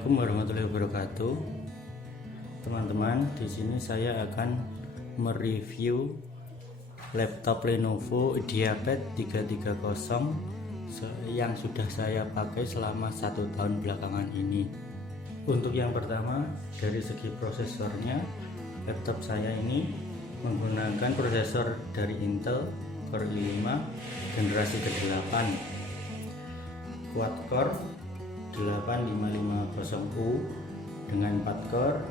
Assalamualaikum warahmatullahi wabarakatuh. Teman-teman, di sini saya akan mereview laptop Lenovo IdeaPad 330 yang sudah saya pakai selama 1 tahun belakangan ini. Untuk yang pertama, dari segi prosesornya, laptop saya ini menggunakan prosesor dari Intel Core i5 generasi ke-8, quad-core 8550U dengan 4 core,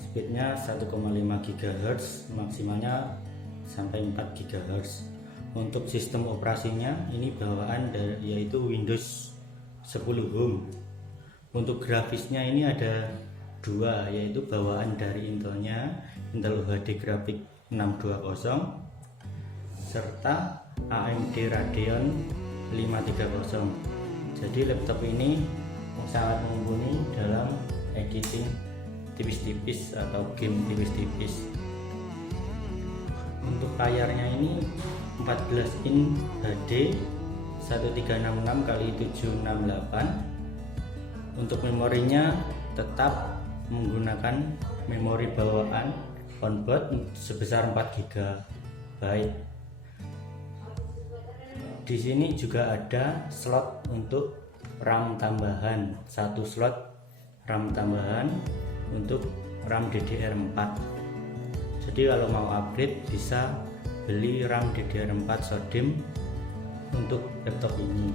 speednya 1,5 GHz, maksimalnya sampai 4 GHz. Untuk sistem operasinya ini bawaan yaitu Windows 10 Home. Untuk grafisnya ini ada dua, yaitu bawaan dari Intelnya, Intel HD Graphic 620 serta AMD Radeon 530. Jadi laptop ini sangat mumpuni dalam editing tipis-tipis atau game tipis-tipis. Untuk layarnya ini 14 in HD 1366x768. Untuk memorinya tetap menggunakan memori bawaan onboard sebesar 4 GB. Di sini juga ada slot untuk RAM tambahan, satu slot RAM tambahan untuk RAM DDR4. Jadi kalau mau upgrade bisa beli RAM DDR4 SODIMM untuk laptop ini.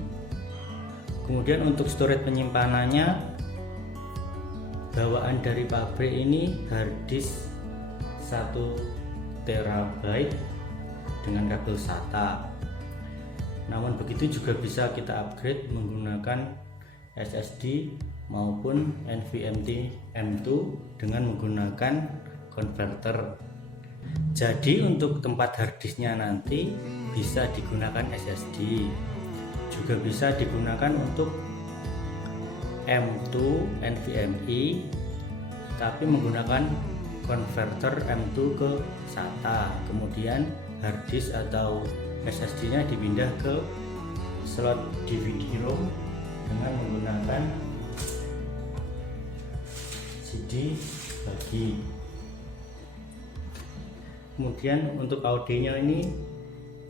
Kemudian untuk storage penyimpanannya, bawaan dari pabrik ini harddisk 1 TB dengan kabel SATA. Namun begitu juga bisa kita upgrade menggunakan SSD maupun NVMe M2 dengan menggunakan converter. Jadi untuk tempat harddisknya nanti bisa digunakan SSD, juga bisa digunakan untuk M2 NVMe tapi menggunakan converter M2 ke SATA. Kemudian harddisk atau SSD-nya dipindah ke slot DVD-ROM dengan menggunakan CD bagi. Kemudian untuk audionya ini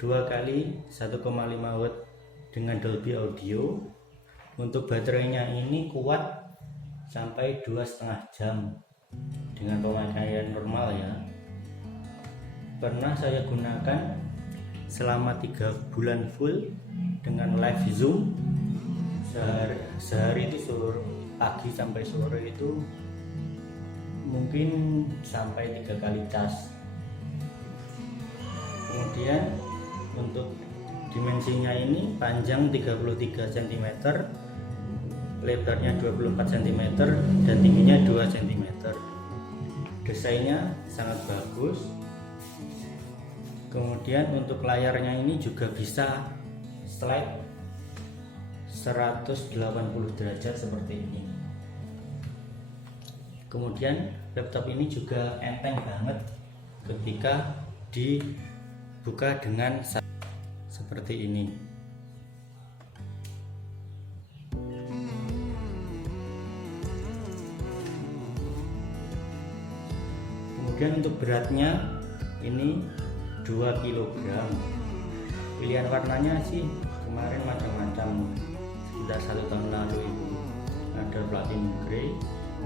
2 kali 1,5 watt dengan Dolby Audio. Untuk baterainya ini kuat sampai 2,5 jam dengan pemakaian normal ya. Pernah saya gunakan selama 3 bulan full dengan live zoom, sehari itu pagi sampai sore itu mungkin sampai 3 kali cas. Kemudian untuk dimensinya ini panjang 33 cm, lebarnya 24 cm dan tingginya 2 cm. Desainnya sangat bagus. Kemudian untuk layarnya ini juga bisa slide 180 derajat seperti ini. Kemudian laptop ini juga enteng banget ketika dibuka dengan seperti ini. Kemudian untuk beratnya ini 2 kg. Pilihan warnanya sih kemarin macam-macam, sudah 1 tahun lalu itu ada platinum grey,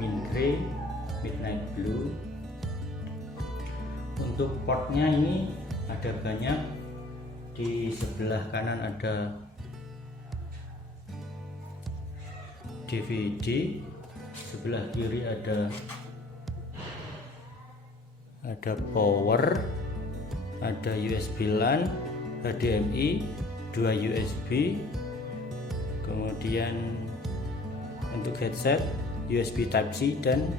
mint grey, midnight blue. Untuk portnya ini ada banyak. Di sebelah kanan ada DVD, sebelah kiri ada power, ada USB LAN, HDMI, 2 USB, kemudian untuk headset USB Type-C dan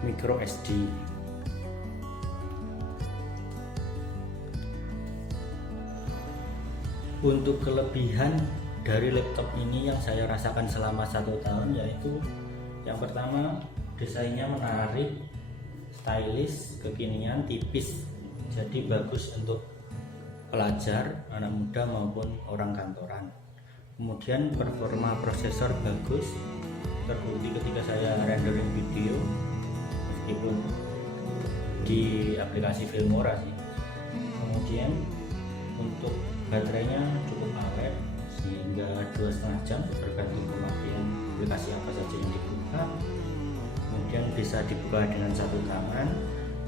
micro SD. Untuk kelebihan dari laptop ini yang saya rasakan selama 1 tahun, yaitu yang pertama, desainnya menarik, stylish, kekinian, tipis. Jadi bagus untuk pelajar, anak muda maupun orang kantoran. Kemudian performa prosesor bagus, terbukti ketika saya rendering video, meskipun di aplikasi Filmora sih. Kemudian untuk baterainya cukup awet sehingga 2,5 jam, tergantung pemakaian aplikasi apa saja yang dibuka. Kemudian bisa dibuka dengan satu tangan,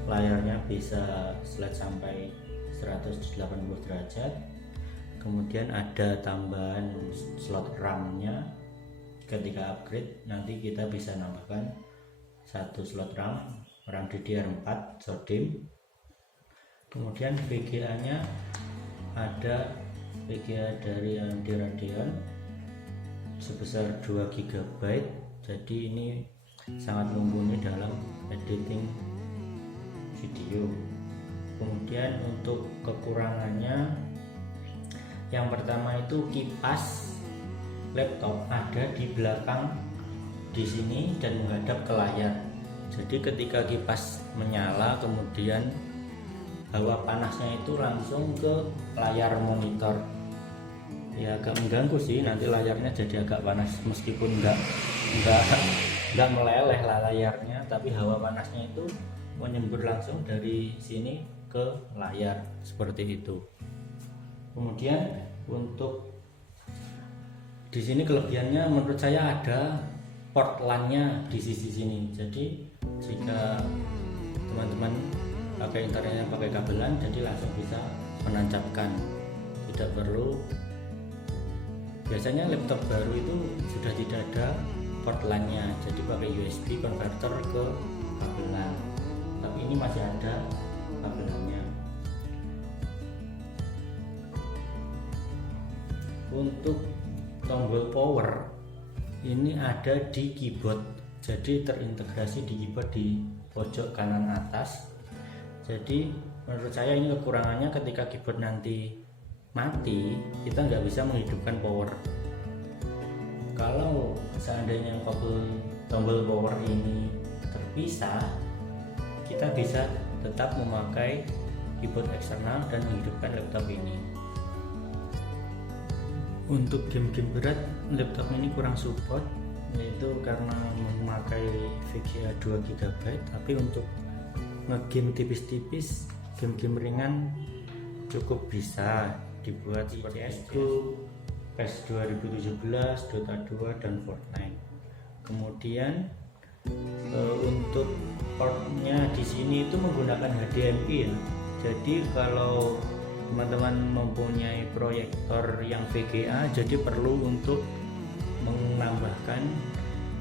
layarnya bisa slide sampai 180 derajat. Kemudian ada tambahan slot RAM-nya. Ketika upgrade nanti kita bisa nambahkan satu slot RAM DDR4 SODIMM. Kemudian VGA-nya ada VGA dari AMD Radeon sebesar 2 GB, jadi ini sangat mumpuni dalam editing video. Kemudian untuk kekurangannya, yang pertama itu kipas laptop ada di belakang di sini dan menghadap ke layar. Jadi ketika kipas menyala, kemudian hawa panasnya itu langsung ke layar monitor. Ya agak mengganggu sih, nanti layarnya jadi agak panas meskipun enggak meleleh lah layarnya, tapi hawa panasnya itu menyembur langsung dari sini ke layar seperti itu. Kemudian untuk di sini kelebihannya menurut saya ada port LAN-nya di sisi sini. Jadi jika teman-teman pakai internetnya pakai kabelan, jadi langsung bisa menancapkan, tidak perlu. Biasanya laptop baru itu sudah tidak ada port LAN-nya, jadi pakai USB converter ke kabelan, tapi ini masih ada kabelannya. Untuk tombol power ini ada di keyboard, jadi terintegrasi di keyboard di pojok kanan atas. Jadi menurut saya ini kekurangannya, ketika keyboard nanti mati kita nggak bisa menghidupkan power. Kalau seandainya tombol power ini terpisah, kita bisa tetap memakai keyboard eksternal dan menghidupkan laptop ini. Untuk game-game berat, laptop ini kurang support, yaitu karena memakai VGA 2 GB. Tapi untuk ngegame tipis-tipis, game-game ringan cukup bisa dibuat seperti CS:GO, PES 2017, Dota 2, dan Fortnite. Kemudian untuk portnya di sini itu menggunakan HDMI ya. Jadi kalau teman-teman mempunyai proyektor yang VGA, jadi perlu untuk menambahkan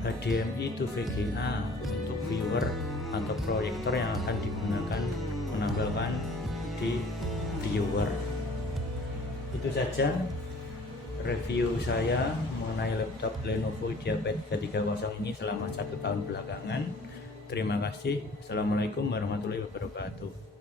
HDMI to VGA untuk viewer atau proyektor yang akan digunakan menambahkan di viewer. Itu saja review saya mengenai laptop Lenovo IdeaPad 330 ini selama 1 tahun belakangan. Terima kasih. Assalamualaikum warahmatullahi wabarakatuh.